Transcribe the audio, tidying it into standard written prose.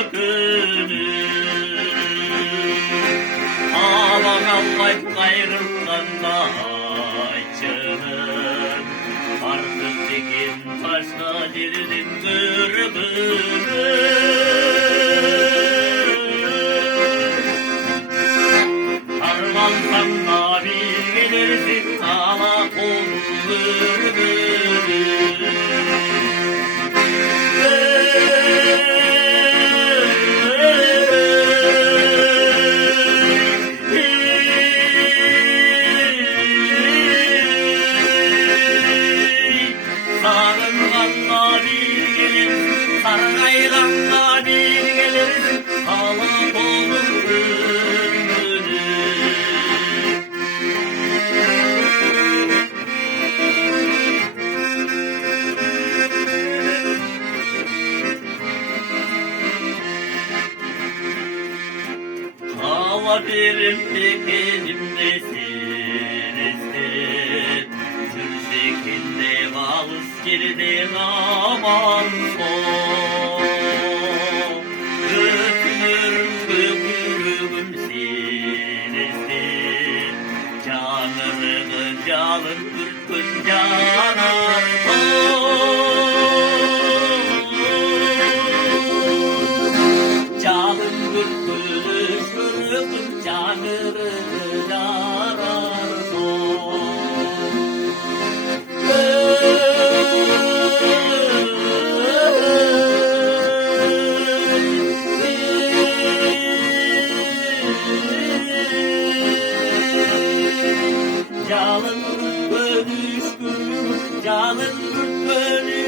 öpünü. Ağlan almayıp gayrılganda açının, artık tekin taşla dirinin dürbünü. Harmansan da bir gelirsin sağla olur bülbülü. Sarılganla bir gelirsin, sargayganla bir gelirsin, sağla olur bülbülü. Hava birim tekenimdesin estin, Türsekinde valız girdin aman son. Götürürüm gömürüm sinestin, canını calın kırkın canar calın kırkın kırkın canını yarar son. Calın düşkün, calın düşkün.